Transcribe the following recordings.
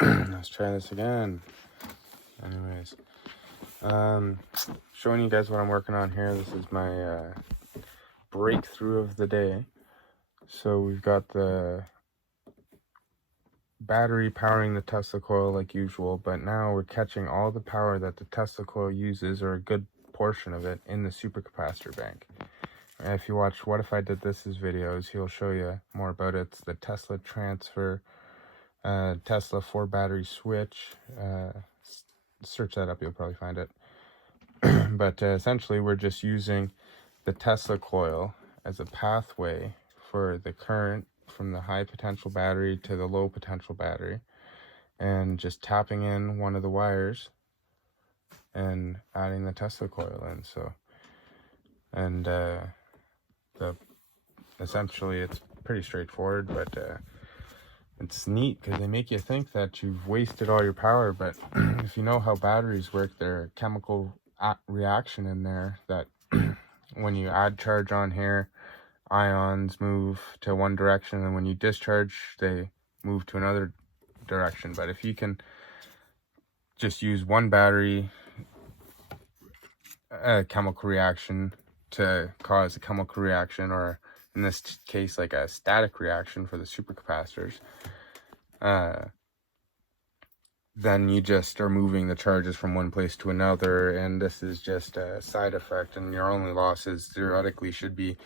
Let's try this again. Anyways, showing you guys what I'm working on here. This is my breakthrough of the day. So we've got the battery powering the Tesla coil like usual, but now we're catching all the power that the Tesla coil uses, or a good portion of it, in the supercapacitor bank. And if you watch What If I Did This's videos, he'll show you more about it. It's the Tesla transfer, Tesla 4 battery switch. Search that up, you'll probably find it. But essentially we're just using the Tesla coil as a pathway for the current from the high potential battery to the low potential battery, and just tapping in one of the wires and adding the Tesla coil in. So, and essentially it's pretty straightforward, but it's neat because they make you think that you've wasted all your power. But if you know how batteries work, they're a chemical reaction in there that when you add charge on here, ions move to one direction, and when you discharge, they move to another direction. But if you can just use one battery, a chemical reaction to cause a chemical reaction, or in this case like a static reaction for the supercapacitors, then you just are moving the charges from one place to another, and this is just a side effect. And your only losses theoretically should be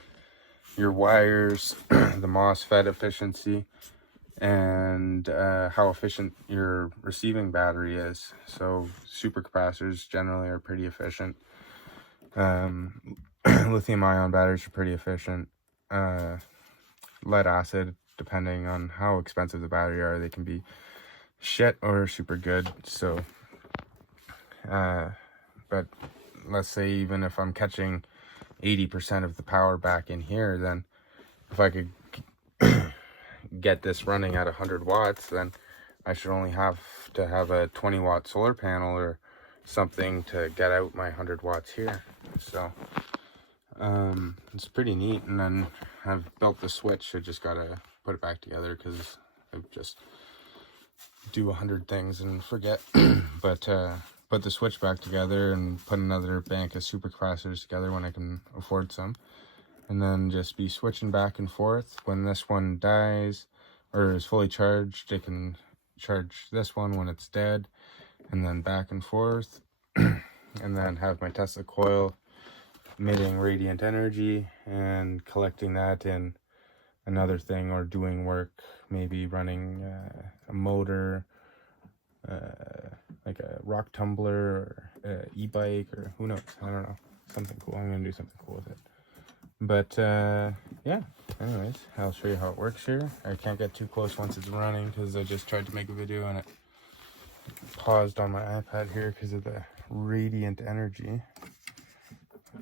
your wires, the MOSFET efficiency, and how efficient your receiving battery is. So supercapacitors generally are pretty efficient. Lithium ion batteries are pretty efficient. Lead acid, depending on how expensive the battery are, they can be shit or super good. So but let's say even if I'm catching 80% of the power back in here, then if I could get this running at 100 watts, then I should only have to have a 20 watt solar panel or something to get out my 100 watts here. So it's pretty neat. And then I've built the switch. I just gotta put it back together because I just do 100 things and forget. But put the switch back together and put another bank of supercapacitors together when I can afford some, and then just be switching back and forth. When this one dies or is fully charged, it can charge this one when it's dead, and then back and forth. And then have my Tesla coil emitting radiant energy and collecting that in another thing, or doing work, maybe running a motor, like a rock tumbler or e-bike, or who knows, I don't know, something cool. I'm gonna do something cool with it. But yeah, anyways, I'll show you how it works here. I can't get too close once it's running because I just tried to make a video and it paused on my iPad here because of the radiant energy.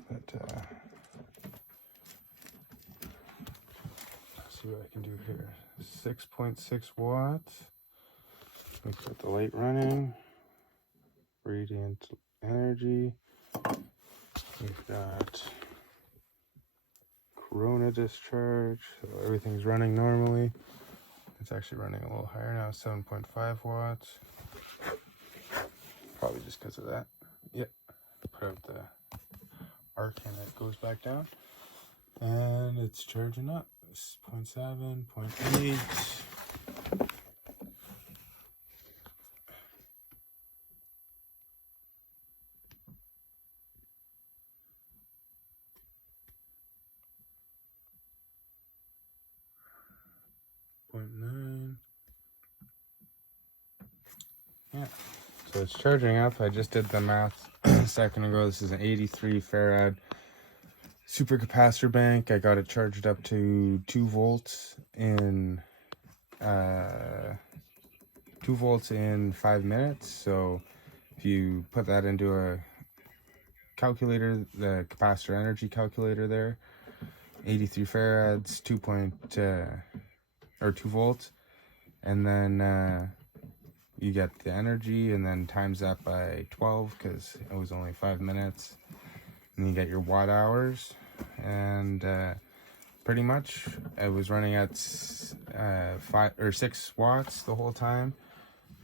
But let's see what I can do here. 6.6 watts. We put the light running. Radiant energy. We've got corona discharge, so everything's running normally. It's actually running a little higher now, 7.5 watts. Probably just because of that. Yep. Put out the arc and it goes back down. And it's charging up. 0.7, 0.8. 0.9. Yeah, so it's charging up. I just did the math a second ago. This is an 83 farad supercapacitor bank. I got it charged up to 2 volts in 2 volts in 5 minutes. So if you put that into a calculator, the capacitor energy calculator there, 83 farads, 2 volts, and then you get the energy, and then times that by 12 because it was only 5 minutes, and you get your watt hours. And pretty much it was running at 5 or 6 watts the whole time.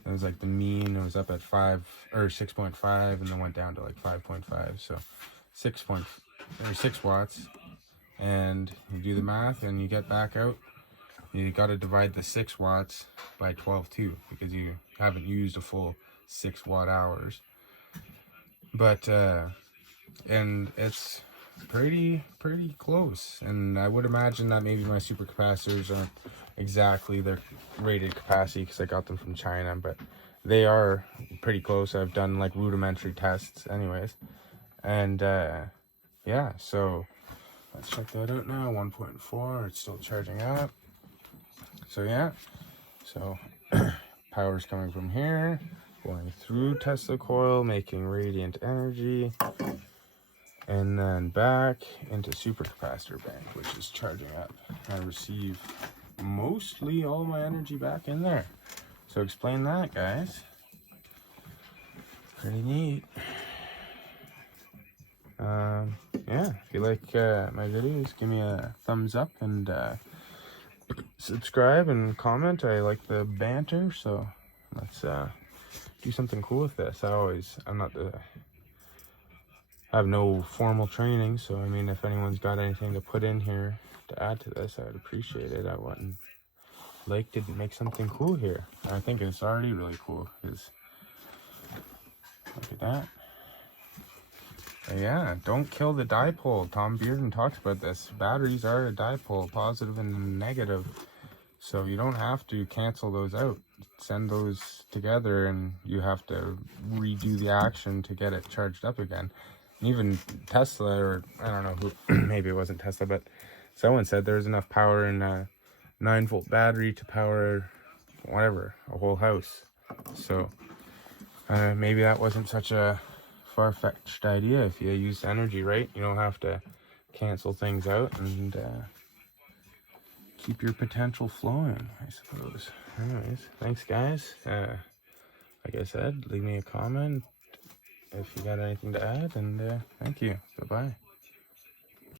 It was like the mean, it was up at 6.5, and then went down to like 5.5. So 6 watts. And you do the math and you get back out. You got to divide the 6 watts by 12 too, because you haven't used a full 6 watt hours. But and it's pretty close, and I would imagine that maybe my supercapacitors aren't exactly their rated capacity because I got them from China, but they are pretty close. I've done like rudimentary tests anyways, and yeah, so let's check that out now. 1.4, it's still charging up. So yeah, so power's coming from here, going through Tesla coil, making radiant energy, and then back into supercapacitor bank, which is charging up. I receive mostly all my energy back in there. So explain that, guys. Pretty neat. Yeah, if you like my videos, give me a thumbs up and subscribe and comment. I like the banter, so let's do something cool with this. I have no formal training, so I mean, if anyone's got anything to put in here to add to this, I'd appreciate it. I wouldn't like to make something cool here. I think it's already really cool, because look at that. But yeah, don't kill the dipole. Tom Bearden talks about this. Batteries are a dipole, positive and negative. So you don't have to cancel those out. Send those together and you have to redo the action to get it charged up again. And even Tesla, or I don't know who, maybe it wasn't Tesla, but someone said there's enough power in a 9-volt battery to power whatever, a whole house. So maybe that wasn't such a far-fetched idea. If you use energy right, you don't have to cancel things out, and keep your potential flowing, I suppose. Anyways, thanks guys. Like I said, leave me a comment if you got anything to add, and thank you. Bye-bye.